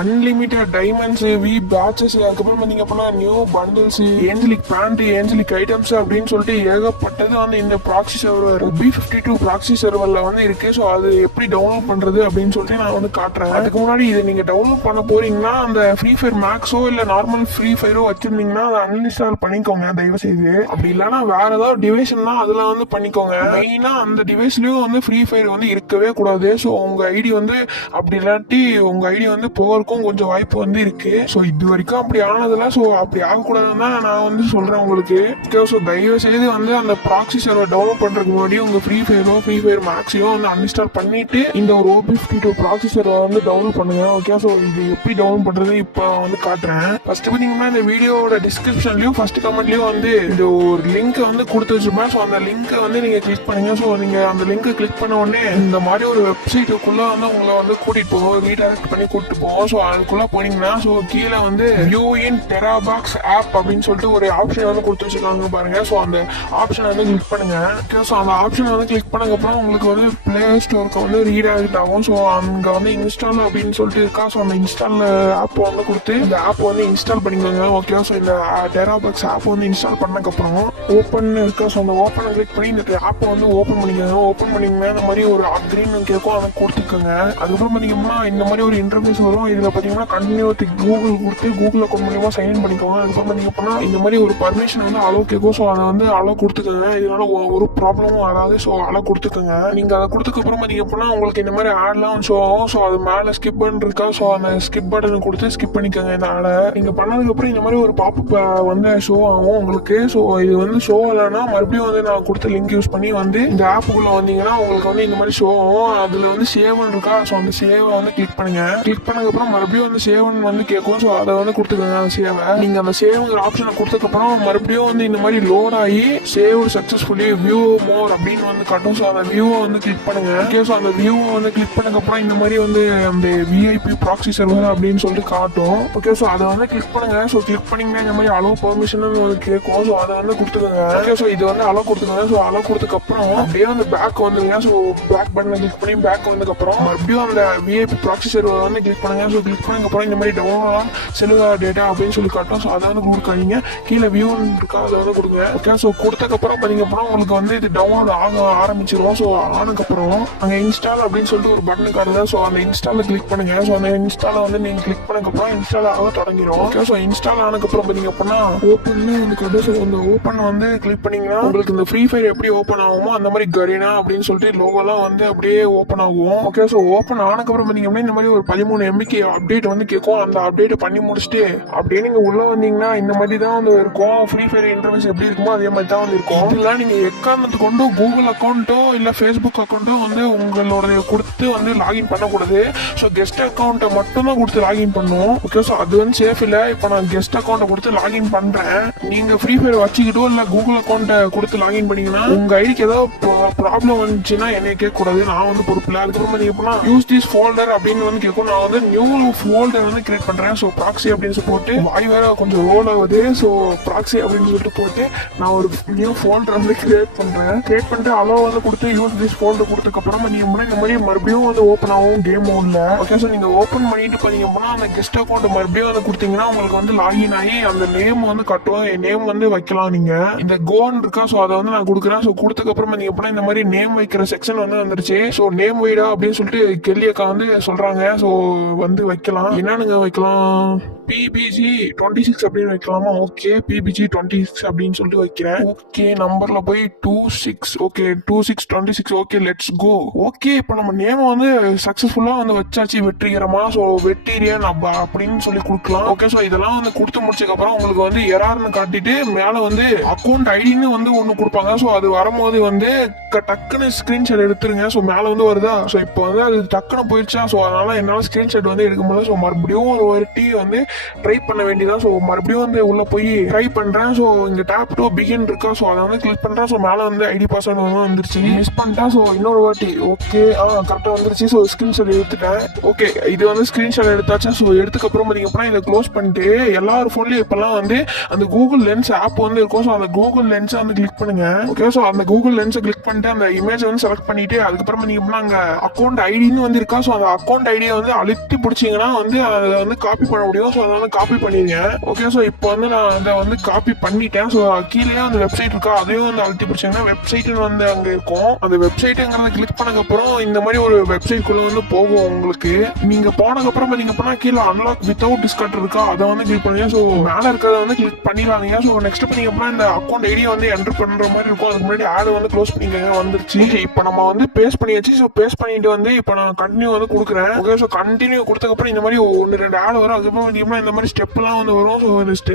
Unlimited diamonds, we patches, அதுக்கப்புறம் பார்த்தீங்க அப்படின்னா new bundles, Angelic band, Angelic items அப்படின்னு சொல்லிட்டு ஏகப்பட்டது வந்து இந்த ப்ராக்ஸி சர்வர் B52 ப்ராக்ஸி சர்வரில் வந்து இருக்கு. ஸோ அது எப்படி டவுன்லோட் பண்ணுறது அப்படின்னு சொல்லிட்டு நான் வந்து காட்டுறேன். அதுக்கு முன்னாடி இதை நீங்கள் டவுன்லோட் பண்ண போறீங்கன்னா அந்த ஃப்ரீ ஃபயர் மேக்ஸோ இல்லை நார்மல் ஃப்ரீ ஃபயரோ வச்சிருந்தீங்கன்னா அதை அன்இன்ஸ்டால் பண்ணிக்கோங்க தயவு செய்து. அப்படி இல்லைன்னா வேற ஏதாவது டிவைஸ்னா அதில் வந்து பண்ணிக்கோங்க. மெயினாக அந்த டிவைஸ்லயும் வந்து ஃப்ரீ ஃபயர் வந்து இருக்கவே கூடாது. ஸோ உங்க ஐடி வந்து அப்படி இல்லாட்டி உங்க ஐடி வந்து போகிறதுக்கும் கொஞ்சம் வாய்ப்பு வந்து இருக்கு. ஸோ இது வரைக்கும் அப்படி ஆனதில்ல. ஸோ அப்படி ஆகக்கூடாதுன்னு தான் நான் வந்து சொல்றேன் உங்களுக்கு. ஸோ தயவு செய்து வந்து அந்த ப்ராக்ஸி சர்வர் டவுன்லோட் பண்றதுக்கு முன்னாடி உங்க ஃப்ரீ ஃபயர் மேக்ஸையோ வந்து அன்இன்ஸ்டால் பண்ணிட்டு இந்த ஒரு OB52 ப்ராக்ஸி சர்வர் வந்து டவுன்லோட் பண்ணுங்க. ஓகே, ஸோ இது எப்படி டவுன்லோட் பண்றது இப்போ வந்து காட்டுறேன். ஃபர்ஸ்ட் பார்த்தீங்கன்னா இந்த வீடியோட டிஸ்கிரிப்ஷன்லயும் ஃபர்ஸ்ட் கமெண்ட்லயும் வந்து இந்த ஒரு லிங்க் வந்து கொடுத்து வச்சிருப்பேன். ஸோ அந்த லிங்கை வந்து நீங்க கிளிக் பண்ணுங்க. ஸோ நீங்க அந்த லிங்கை கிளிக் பண்ண உடனே இந்த மாதிரி ஒரு வெப்சைட்டுக்குள்ள வந்து உங்களை வந்து கூட்டிட்டு போவோம், ரீடைரக்ட் பண்ணி கூட்டிட்டு போவோம். ஸோ அதுக்குள்ள போனீங்கன்னா ஸோ கீழே வந்து வியூ இன் டெராபாக்ஸ் ஆப் அப்படின்னு சொல்லிட்டு ஒரு ஆப்ஷன் வந்து கொடுத்து வச்சிருக்காங்க பாருங்க. ஸோ அந்த ஆப்ஷனை வந்து கிளிக் பண்ணுங்க. ஸோ அந்த ஆப்ஷனை வந்து கிளிக் பண்ணக்கப்புறம் உங்களுக்கு வந்து பிளே ஸ்டோருக்கு வந்து ரீடைரக்ட் ஆகும். ஸோ அங்க வந்து இன்ஸ்டால் அப்படின்னு சொல்லிட்டு இருக்கா. ஸோ அந்த இன்ஸ்டால் ஆப் வந்து கொடுத்து இந்த ஆப் வந்து இன்ஸ்டால் பண்ணிக்கோங்க. ஓகே, ஸோ இந்த டெராபாக்ஸ் ஆப் வந்து இன்ஸ்டால் பண்ணக்கப்புறம் ஓப்பன் இருக்கா. ஸோ அந்த ஓப்பனை கிளிக் பண்ணி இந்த ஆப்பை வந்து ஓப்பன் பண்ணிக்கோங்க. ஓப்பன் பண்ணிங்கன்னா இந்த மாதிரி ஒரு அக்ரீன் கேட்கும், அதை கொடுத்துக்கோங்க. அதுக்கப்புறம் பார்த்தீங்கன்னா இந்த மாதிரி ஒரு இன்டர்ஃபேஸ் வரும். இதில் பார்த்தீங்கன்னா கண்டினியூ கூகுள் கொடுத்து கூகுள் அக்கௌண்ட் மூலியமாக சைன் பண்ணிக்கோங்க. அதுக்கப்புறம் பார்த்தீங்கன்னா இந்த மாதிரி ஒரு பர்மிஷன் வந்து அலோ கேட்கும். ஸோ அதை வந்து அலோ கொடுத்துக்கோங்க. இதனால ஒரு ப்ராப்ளமும் வராது. ஸோ அலோ கொடுத்துக்கோங்க. நீங்கள் அதை கொடுத்ததுக்கப்புறம் பார்த்தீங்கன்னா உங்களுக்கு இந்த மாதிரி ஆட்லாம் ஷோ ஆகும். ஸோ அது மேலே ஸ்கிப் பட்டன் இருக்கா. ஸோ அந்த ஸ்கிப் பட்டன் கொடுத்து ஸ்கிப் பண்ணிக்கோங்க. இந்த ஆடை நீங்கள் பண்ணதுக்கப்புறம் இந்த மாதிரி ஒரு பாப்பப் வந்து ஷோ ஆகும் உங்களுக்கு. ஸோ இது வந்து ஷோ இல்லைன்னா மறுபடியும் வந்து நான் கொடுத்த லிங்க் யூஸ் பண்ணி வந்து இந்த ஆப்புக்குள்ள வந்தீங்கன்னா உங்களுக்கு வந்து இந்த மாதிரி ஷோ ஆகும். அதுல வந்து சேவன் இருக்கா. ஸோ அந்த சேவை வந்து கிளிக் பண்ணுங்க. கிளிக் பண்ணதுக்கப்புறம் மறுபடியும் வந்து சேவன் வந்து கேட்கும். ஸோ அதை வந்து கொடுத்துக்கோங்க. அந்த சேவை நீங்க அந்த சேவுங்கிற ஆப்ஷனை கொடுத்ததுக்கப்புறம் மறுபடியும் வந்து இந்த மாதிரி லோட் ஆகி சேவ் சக்சஸ்ஃபுல்லி வியூ மோர் அப்படின்னு வந்து காட்டும். ஸோ அந்த வியூவை வந்து கிளிக் பண்ணுங்க. ஓகே, ஸோ அந்த வியூவை வந்து கிளிக் பண்ணதுக்கப்புறம் இந்த மாதிரி வந்து அந்த விஐபி ப்ராக்ஸி சர்வர் அப்படின்னு சொல்லிட்டு காட்டும். ஓகே, ஸோ அதை வந்து கிளிக் பண்ணுங்க. ஸோ கிளிக் பண்ணீங்கன்னா இந்த மாதிரி அலோ பர்மிஷன் வந்து கேட்கும். ஸோ அதை வந்து கொடுத்துக்கோங்க. ஓகே, ஸோ இது வந்து அலோ கொடுத்துக்கோங்க. ஸோ அலோ கொடுத்ததுக்கப்புறம் அப்படியே வந்து பேக் வந்துருங்க. ஸோ பேக் பட்டனை கிளிக் பண்ணி பேக் வந்ததுக்கப்புறம் மறுபடியும் அந்த விஐபி ப்ராக்ஸி சர்வர் வந்து கிளிக் பண்ணுங்க. ஸோ கிளிக் பண்ணதுக்கப்புறம் இந்த மாதிரி டவுன்லோட் செல்லுலார் டேட்டா அப்படின்னு சொல்லி காட்டும். ஸோ அதை வந்து கொடுக்காதீங்க. கீழே வியூ இருக்கா, அதை வந்து கொடுங்க. ஓகே, ஸோ கொடுத்ததுக்கப்புறம் பார்த்தீங்கன்னா உங்களுக்கு வந்து இது டவுன்லோட் ஆக ஆரம்பிச்சிடும். ஸோ ஆனதுக்கப்புறம் அங்கே இன்ஸ்டால் அப்படின்னு சொல்லிட்டு ஒரு பட்டன் காட்டுது. ஸோ அந்த இன்ஸ்டாலை கிளிக் பண்ணுங்க. ஸோ அந்த இன்ஸ்டாலை வந்து நீங்கள் கிளிக் பண்ணதுக்கப்புறம் இன்ஸ்டால் ஆக தொடங்கிடும். ஓகே, ஸோ இன்ஸ்டால் ஆனதுக்கப்புறம் பார்த்தீங்க அப்படின்னா ஓப்பன் வந்து காட்டும். ஸோ அந்த ஓப்பன் வந்து கிளிக் பண்ணீங்கன்னா உங்களுக்கு இந்த ஃப்ரீ ஃபயர் எப்படி ஓப்பன் ஆகுமோ அந்த மாதிரி கரீனா அப்படின்னு சொல்லிட்டு லோகோலாம் வந்து அப்படியே ஓப்பன் ஆகும். ஓகே, ஸோ ஓப்பன் ஆனதுக்கப்புறம் பார்த்தீங்கன்னா இந்த மாதிரி ஒரு 13 MB அப்டேட் வந்து கேட்கும். அந்த அப்டேட் பண்ணி முடிச்சுட்டு அப்படியே நீங்க உள்ள வந்தீங்கன்னா இந்த மாதிரி தான் வந்து இருக்கும். ஃப்ரீ ஃபயர் இன்டர்ஃபேஸ் எப்படி இருக்குமோ அதே மாதிரி தான் வந்து இருக்கும். இதெல்லாம் நீங்க எக்காரணத்துக்கு கொண்டு கூகுள் அக்கௌண்ட்டோ இல்ல ஃபேஸ்புக் அக்கௌண்ட்டோ வந்து உங்களோட கொடுத்து வந்து லாகின் பண்ணக்கூடாது. ஸோ கெஸ்ட் அக்கௌண்ட்டை மட்டும் தான் கொடுத்து லாகின் பண்ணும். ஓகே, ஸோ அது வந்து சேஃப் இல்லை. இப்போ நான் கெஸ்ட் அக்கௌண்ட்டை கொடுத்து லாகின் பண்றேன். நீங்க ஃப்ரீ ஃபயர் வச்சுக்கிட்டோ இல்ல கூகுள் அக்கௌண்ட்டை கொடுத்து லாகின் பண்ணீங்கன்னா உங்க ஐடிக்கு ஏதாவது ப்ராப்ளம் வந்துச்சுன்னா என்னைய கேட்கக்கூடாது. நான் வந்து பொறுப்பில்லை. அதுக்கப்புறம் பார்த்தீங்கன்னா யூஸ் திஸ் ஃபோல்டர் அப்படின்னு வந்து கேட்கும். நான் வந்து நியூ ஃபோல்டர் வந்து கிரியேட் பண்றேன். ஸோ ப்ராக்ஸி அப்படின்னு சொல்லி போட்டு வாய் வேற கொஞ்சம் ரோல் ஆகுது. ஸோ ப்ராக்ஸி அப்படின்னு சொல்லிட்டு போட்டு நான் ஒரு நியூ ஃபோல்டர் வந்து கிரியேட் பண்றேன். கிரியேட் பண்ணிட்டு அலோ வந்து கொடுத்து யூஸ் திஸ் ஃபோல்டர் கொடுத்ததுக்கப்புறம் நீங்க இந்த மாதிரி மறுபடியும் வந்து ஓப்பன் ஆகும் கேம் மோட்ல. ஓகே, ஸோ நீங்க ஓப்பன் பண்ணிட்டு பண்ணீங்கன்னா அந்த கெஸ்ட் அக்கௌண்ட் மறுபடியும் வந்து கொடுத்தீங்கன்னா உங்களுக்கு வந்து லாகின் ஆகி அந்த நேம் வந்து கட்டும். நேம் வந்து வைக்கலாம். நீங்க இந்த கோன் இருக்கா. ஸோ அதை வந்து நான் கொடுக்குறேன். ஸோ கொடுத்ததுக்கப்புறம் நீங்க எப்படின்னா இந்த மாதிரி நேம் வைக்கிற செக்ஷன் வந்து வந்துருச்சு. ஸோ நேம் வைடா அப்படின்னு சொல்லிட்டு கெல்லி அக்கா வந்து சொல்றாங்க. ஸோ வந்து வைக்கலாம். என்னனுங்க வைக்கலாம்? PBG26 அப்படின்னு வைக்கலாமா? ஓகே, PBG26 அப்படின்னு சொல்லிட்டு வைக்கிறேன். ஓகே, நம்பர்ல போய் 26. Okay, 2626. Okay, let's go. Okay, இப்போ நம்ம நேம் வந்து சக்சஸ்ஃபுல்லா வந்து வச்சாச்சு வெற்றிகரமா. ஸோ வெட்டீரியன் அப்பா அப்படின்னு சொல்லி கொடுக்கலாம். ஓகே, ஸோ இதெல்லாம் வந்து கொடுத்து முடிச்சதுக்கு அப்புறம் உங்களுக்கு வந்து எரார்னு காட்டிட்டு மேல வந்து அக்கௌண்ட் ஐடின்னு வந்து ஒன்று கொடுப்பாங்க. ஸோ அது வரும்போது வந்து டக்குன்னு ஸ்கிரீன்ஷாட் எடுத்துருங்க. ஸோ மேல வந்து வருதா. ஸோ இப்போ வந்து அது டக்குன்னு போயிடுச்சா. ஸோ அதனால என்னால் ஸ்கிரீன்ஷாட் வந்து எடுக்க முடியல. ஸோ மறுபடியும் ஒரு வாட்டி வந்து ட்ரை பண்ண வேண்டியதான். ஸோ மறுபடியும் வந்து உள்ள போய் ட்ரை பண்றேன். ஸோ இங்க டேப் டு பிகின் இருக்கா. ஸோ அதை வந்து கிளிக் பண்றேன். ஸோ மேல வந்து ஐடி பாஸ்வேர்டு வந்து வந்துருச்சு. மிஸ் பண்ணிட்டேன். ஸோ இன்னொரு வாட்டி ஓகே கரெக்டாக வந்துருச்சு. ஸோ ஸ்கிரீன்ஷாட் எடுத்துட்டேன். ஓகே, இது வந்து ஸ்கிரீன்ஷாட் எடுத்தாச்சா. ஸோ எடுத்துக்கப்புறம் பார்த்தீங்கன்னா இதை க்ளோஸ் பண்ணிட்டு எல்லாரும் ஃபோன்லயும் இப்பெல்லாம் வந்து அந்த கூகுள் லென்ஸ் ஆப் வந்து இருக்கும். ஸோ அந்த கூகுள் லென்ஸை வந்து கிளிக் பண்ணுங்க. ஓகே, ஸோ அந்த கூகுள் லென்ஸை கிளிக் பண்ணிட்டு அந்த இமேஜ் வந்து செலக்ட் பண்ணிட்டு அதுக்கப்புறம் நீங்க அக்கௌண்ட் ஐடின்னு வந்து இருக்கா. ஸோ அந்த அக்கௌண்ட் ஐடியை வந்து அழுத்தி பிடிச்சி நினைச்சீங்கன்னா வந்து அதை வந்து காப்பி பண்ண முடியும். ஸோ அதை வந்து காப்பி பண்ணிருக்கேன். ஓகே, ஸோ இப்போ வந்து நான் அதை வந்து காப்பி பண்ணிட்டேன். ஸோ கீழே அந்த வெப்சைட் இருக்கா, அதையும் வந்து அழுத்தி பிடிச்சிங்கன்னா வெப்சைட் வந்து அங்க இருக்கும். அந்த வெப்சைட்டுங்கிறத கிளிக் பண்ணக்கப்புறம் இந்த மாதிரி ஒரு வெப்சைட் குள்ள வந்து போகும். உங்களுக்கு நீங்க போனதுக்கப்புறம் நீங்க பண்ணா கீழே அன்லாக் வித்தவுட் டிஸ்கவுண்ட் இருக்கா, அதை வந்து கிளிக் பண்ணுங்க. ஸோ மேல இருக்கிறத வந்து கிளிக் பண்ணிடாதீங்க. ஸோ நெக்ஸ்ட் பண்ணீங்க அப்படின்னா இந்த அக்கௌண்ட் ஐடியை வந்து என்டர் பண்ற மாதிரி இருக்கும். அதுக்கு முன்னாடி ஆடு வந்து க்ளோஸ் பண்ணிக்கங்க வந்துருச்சு. இப்போ நம்ம வந்து பேஸ்ட் பண்ணியாச்சு. ஸோ பேஸ்ட் பண்ணிட்டு வந்து இப்போ நான் கண்டினியூ வந்து கொடுக்குறேன். ஓகே, ஸோ கண்டினியூ கொடுத்ததுக்கப்புறம் இந்த மாதிரி 1-2 ஆடு வரும். அதுக்கப்புறம் பார்த்தீங்கன்னா இந்த மாதிரி ஸ்டெப்லாம் வந்து வரும். ஸோ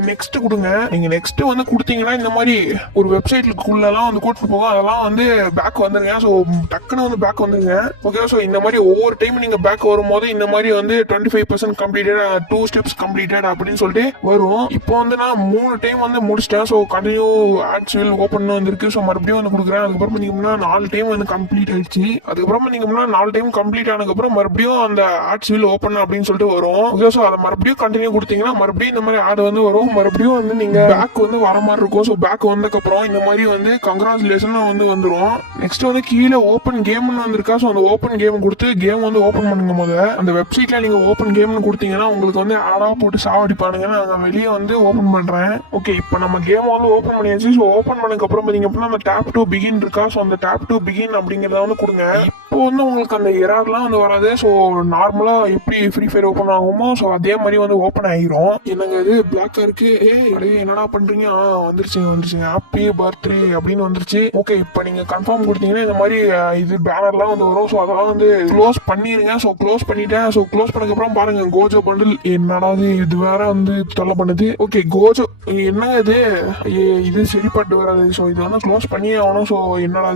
நெக்ஸ்ட் கொடுங்க. நீங்க நெக்ஸ்ட் வந்து கொடுத்தீங்கன்னா இந்த மாதிரி ஒரு வெப்சைட்டுக்குள்ளலாம் வந்து கூட்டு போகும். அதெல்லாம் வந்து பேக் வந்துருங்க. ஸோ டக்குன்னு வந்து பேக் வந்துருங்க. ஓகே, ஸோ இந்த மாதிரி ஒவ்வொரு டைம் நீங்க பேக் வரும்போது இந்த மாதிரி வந்து 25% கம்ப்ளீட்டட் 2 ஸ்டெப்ஸ் கம்ப்ளீட்டட் அப்படின்னு சொல்லிட்டு வரும். இப்போ வந்து நான் 3 டைம் வந்து முடிச்சிட்டேன். So continue ads will open வந்திருக்கு. ஸோ மறுபடியும் வந்து கொடுக்குறேன். அதுக்கப்புறம் நீங்க 4 டைம் வந்து கம்ப்ளீட் ஆயிடுச்சு. அதுக்கப்புறம் நீங்க 4 டைம் கம்ப்ளீட் ஆனதுக்கப்புறம் மறுபடியும் அந்த ஆட்ஸ் வில் ஓப்பன் அப்படின்னு சொல்லிட்டு வரும். ஓகே, ஸோ அதை மறுபடியும் கண்டினியூ கொடுத்தீங்கன்னா மறுபடியும் இந்த மாதிரி ஆட் வந்து வரும். மறுபடியும் வந்து நீங்க பேக் வந்து வர மாதிரி இருக்கும். ஸோ பேக் வந்ததுக்கப்புறம் இந்த மாதிரி வந்து கங்க்ராச்சுலேஷன் வந்து வந்துடும். நெக்ஸ்ட் வந்து கீழே ஓப்பன் கேம்னு வந்திருக்கா. ஸோ அந்த ஓப்பன் கேம் கொடுத்து கேம் வந்து ஓப்பன் பண்ணுங்க. போது அந்த வெப்சைட்ல நீங்க ஓப்பன் கேம்னு கொடுத்தீங்கன்னா உங்களுக்கு வந்து ஆடா போட்டு சாவடிப்பானுங்க. நான் வெளியே வந்து ஓப்பன் பண்றேன். ஓகே, இப்போ நம்ம கேம் வந்து ஓப்பன் பண்ணியாச்சு. ஸோ ஓப்பன் பண்ணதுக்கு அப்புறம் பாத்தீங்க அப்படின்னா அந்த டேப் டு பிகின் இருக்கா. ஸோ அந்த டேப் டு பிகின் அப்படிங்கறத வந்து கொடுங்க. இப்போ வந்து உங்களுக்கு அந்த எரர்லாம் வந்து வராது. ஸோ நார்மலா எப்படி ஃப்ரீ ஃபயர் ஓப்பன் ஆகுமோ ஸோ அதே மாதிரி வந்து ஓப்பன் ஆகிரும். என்னங்க இது பிளாக்கா இருக்கு, என்னடா பண்றீங்க? வந்துருச்சுங்க ஹாப்பி பர்த்டே அப்படின்னு வந்துருச்சு. ஓகே, இப்போ நீங்க கன்ஃபார்ம் கொடுத்தீங்கன்னா இந்த மாதிரி இது பேனர்லாம் வந்து வரும். ஸோ அதெல்லாம் வந்து க்ளோஸ் பண்ணிருங்க. ஸோ க்ளோஸ் பண்ணிட்டேன். ஸோ க்ளோஸ் பண்ணதுக்கப்புறம் பாருங்க கோஜோ பண்டில் என்னடா இது வேற வந்து தொல்லை பண்ணுது. ஓகே, கோஜோ என்ன இது சரிப்பட்டு வராது. ஸோ இது வந்து க்ளோஸ் பண்ணியே ஆகணும். ஸோ என்னடா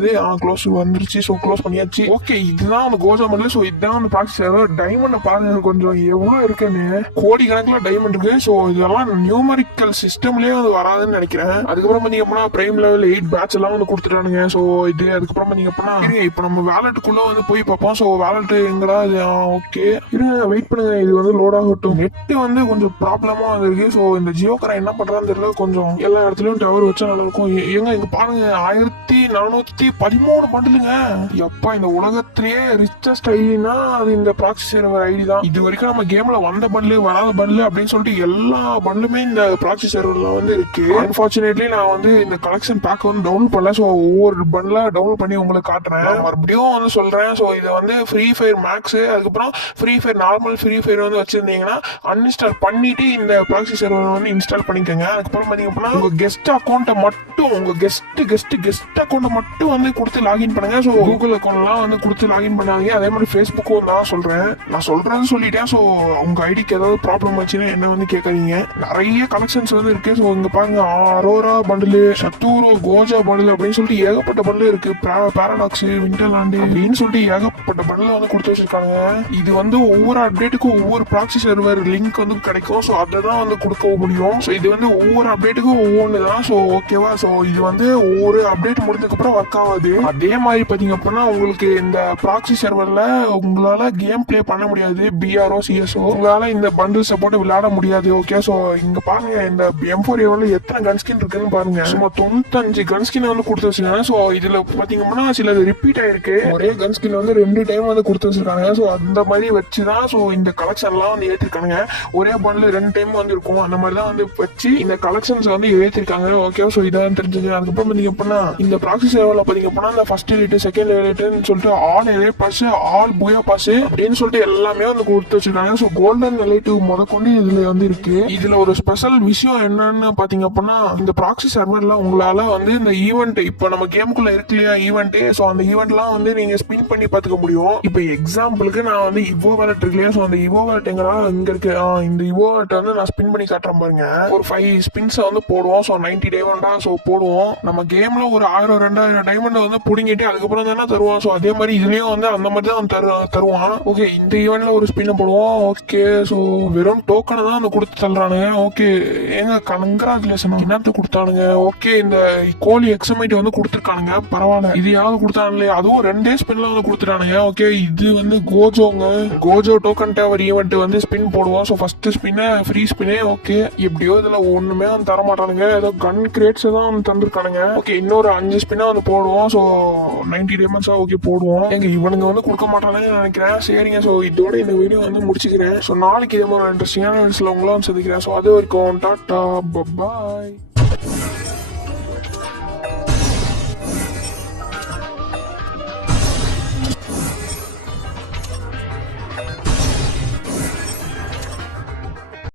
க்ளோஸ் வந்துருச்சு. ஸோ க்ளோஸ் பண்ணியாச்சு. ஓகே, இதுதான் அந்த கோஜோ பண்டில். ஸோ இதுதான் வந்து ப்ராக்டிஸ் டைமண்ட் பாருங்க கொஞ்சம் எவ்வளவு இருக்குன்னு, கோடி கணக்கில் டைமண்ட் இருக்கு. ஸோ இதெல்லாம் நியூமரிக்கல் சிஸ்டம்லயே வந்து வராதுன்னு நினைக்கிறேன். அதுக்கப்புறம் பாத்தீங்க அப்படின்னா பிரைம் லெவல் 8 பேட்ச் எல்லாம் வந்து கொடுத்துட்டானுங்க. ஸோ இது அதுக்கப்புறம் பாத்தீங்க அப்படின்னா இப்போ நம்ம வேலட்டுக்குள்ள வந்து போய் பார்ப்போம். ஸோ வேலட் எங்கடா இது? ஓகே, இருங்க வெயிட் பண்ணுங்க, இது வந்து லோட் ஆகட்டும். நெட் வந்து கொஞ்சம் ப்ராப்ளமா இருக்கு. ஸோ இந்த ஜியோக்கார என்ன பண்றான்னு தெரியல. கொஞ்சம் எல்லா இடத்துலயும் டவர் வச்சா நல்லா இருக்கும். இங்க பாருங்க 1413 பண்டிலுங்க. எப்பா, இந்த உலகத்திலேயே ரிச்சஸ்ட் ஐடினா அது இந்த ப்ராக்ஸி சர்வர் ஐடி தான். இது வரைக்கும் நம்ம கேம்ல வந்த பண்டில் வராத பண்டில் அப்படின்னு சொல்லிட்டு எல்லா பண்டிலுமே இந்த ப்ராக்ஸி சர்வர்ல வந்து இருக்கு. அன்பார்ச்சுனேட்லி நான் வந்து இந்த கலெக்ஷன் பேக் வந்து டவுன்லோட் பண்ணல. ஸோ ஒவ்வொரு பண்டிலா டவுன்லோட் பண்ணி உங்களுக்கு காட்டுறேன். மறுபடியும் வந்து சொல்றேன். ஸோ இது வந்து ஃப்ரீ ஃபயர் மேக்ஸ், அதுக்கப்புறம் free fire normal free fire வந்து வச்சிருந்தீங்கன்னா அன்இன்ஸ்டால் பண்ணிட்டு இந்த ப்ராக்ஸி சர்வர் வந்து இன்ஸ்டால் பண்ணிக்கோங்க. அதுக்கப்புறம் பாத்தீங்க அப்படின்னா உங்க கெஸ்ட் அக்கௌண்ட்டை மட்டும் உங்க கெஸ்ட் அக்கௌண்ட்டை மட்டும் வந்து கொடுத்து லாகின் பண்ணுங்க. ஸோ கூகுள் அக்கௌண்ட்லாம் வந்து கொடுத்து லாகின் பண்ணாதீங்க. அதே மாதிரி ஃபேஸ்புக்கும் நான் சொல்றேன்னு சொல்லிட்டேன். ஸோ உங்க ஐடிக்கு ஏதாவது ப்ராப்ளம் ஆச்சுன்னா என்ன வந்து கேட்காதீங்க. நிறைய கலெக்ஷன்ஸ் வந்து இருக்கு. ஸோ இங்க பாருங்க அரோரா பண்டில், சத்தூரோ, கோஜா பண்டில் அப்படின்னு சொல்லிட்டு ஏகப்பட்ட பண்டில் இருக்கு. பாராடாக்ஸ், விண்டர்லாண்டு அப்படின்னு சொல்லிட்டு ஏகப்பட்ட பண்டில் வந்து கொடுத்து வச்சிருக்காங்க. இது வந்து ஒவ்வொரு அப்டேட்டுக்கும் ஒவ்வொரு ப்ராக்ஸி சர்வர் லிங்க் வந்து கிடைக்கும். ஸோ அதை தான் வந்து கொடுக்க முடியும். ஸோ இது வந்து ஒவ்வொரு அப்டேட்டுக்கும் ஒவ்வொன்று தான். ஸோ ஓகேவா? ஸோ இது வந்து ஒவ்வொரு அப்டேட் முடிஞ்சதுக்கு அப்புறம் ஒர்க் ஆகாது. அதே மாதிரி பாத்தீங்க அப்படின்னா உங்களுக்கு இந்த ப்ராக்ஸி சர்வர்ல உங்களால கேம் பிளே பண்ண முடியாது. பிஆர்ஓ சிஎஸ்ஓ உங்களால இந்த பண்டில்ஸை போட்டு விளையாட முடியாது. ஓகே, ஸோ இங்க பாருங்க இந்த M4A1 எத்தனை கன்ஸ்கின் இருக்குன்னு பாருங்க. சும்மா 95 கன்ஸ்கின் வந்து கொடுத்து வச்சிருக்காங்க. ஸோ இதுல பாத்தீங்கன்னா சிலது ரிப்பீட் ஆயிருக்கு. ஒரே கன்ஸ்கின் வந்து 2 டைம் வந்து கொடுத்து வச்சிருக்காங்க. ஸோ அந்த மாதிரி வச்சுதான் ஸோ இந்த கலெக்ஷன்லாம் வந்து ஏற்றிருக்காங்க. ஒரே பண்டில் 2 டைம் வந்து இருக்கும். அந்த மாதிரி தான் வந்து வச்சு இந்த கலெக்ஷன்ஸ் வந்து ஏற்றிருக்காங்க. ஓகே, ஸோ இதான் தெரிஞ்சது. அதுக்கப்புறம் பாத்தீங்க அப்படின்னா இந்த ப்ராக்ஸி சர்வர்ல பாத்தீங்க அப்படின்னா இந்த ஃபர்ஸ்ட் எலிட், செகண்ட் எலிட்னு சொல்லிட்டு ஆல் எலிட் பாஸ், ஆல் பூயா பாஸ் அப்படின்னு சொல்லிட்டு எல்லாமே வந்து கொடுத்து வச்சிருக்காங்க. ஸோ கோல்டன் எலிட் முதற்கொண்டு இதுல வந்து இருக்கு. இதுல ஒரு ஸ்பெஷல் விஷயம் என்னன்னு பாத்தீங்க அப்படின்னா இந்த ப்ராக்ஸி சர்வர்ல உங்களால வந்து இந்த ஈவெண்ட் இப்போ நம்ம கேமுக்குள்ள இருக்கு இல்லையா ஈவெண்ட், ஸோ அந்த ஈவெண்ட்லாம் வந்து நீங்க ஸ்பின் பண்ணி பார்த்துக்க முடியும். இப்போ எக்ஸாம்பிளுக்கு நான் வந்து இவோ வேலட் இருக்கு இல்லையா, ஸோ அந்த இவோ வேலட் எங்கடா இங்க இருக்கு. இந்த இவோ வேலட் வந்து நான் ஸ்பின் பண்ணி காட்டுறேன் பாருங்க. ஒரு 5 ஸ்பின்ஸ் வந்து போடுவோம். ஸோ 90 டைமண்டா ஸோ போடுவோம். நம்ம கேம்ல ஒரு 1000-2000 டைமண்ட் வந்து புடிங்கிட்டு அதுக்கப்புறம் தானே தருவோம். ஸோ அதே மாதிரி இதுலயும் வந்து அந்த மாதிரி தான் தருவான். ஓகே, இந்த ஈவெண்ட்ல ஒரு ஸ்பின் போடுவோம். ஓகே, ஸோ வெறும் டோக்கனை தான் அந்த கொடுத்து தள்ளுறானுங்க. ஓகே, ஏங்க கங்க்ராச்சுலேஷன் என்னத்து கொடுத்தானுங்க. ஓகே, இந்த கோலி எக்ஸமைட் வந்து கொடுத்துருக்கானுங்க. பரவாயில்ல, இது யாவது கொடுத்தானுங்களே, அதுவும் 2 ஸ்பின்ல வந்து கொடுத்துட்டானுங்க. ஓகே, இது வந்து கோஜோ டோக்கன் டவர் ஈவெண்ட் வந்து ஸ்பின் போடுவோம். So first spin free spin. Okay, எப்படியோ இதுல ஒண்ணுமே வந்து தர மாட்டானுங்க. ஏதோ கன் கிரேட்ஸ் தான் வந்து தந்துருக்கானுங்க. ஓகே, இன்னொரு 5 ஸ்பின்னா வந்து போடுவோம். ஸோ 90 டைமண்ட்ஸா ஓகே போடுவோம். எங்க இவனுங்க வந்து கொடுக்க மாட்டானுங்கன்னு நினைக்கிறேன். சரிங்க, ஸோ இதோட இந்த வீடியோ வீடியோ வந்து முடிச்சுக்கிறேன். ஸோ நாளைக்கு இதே மாதிரி இன்ட்ரெஸ்டிங்கான வீடியோஸ்ல உங்களாம் சந்திக்கிறேன். ஸோ அது வரைக்கும் டாட்டா பபாய்.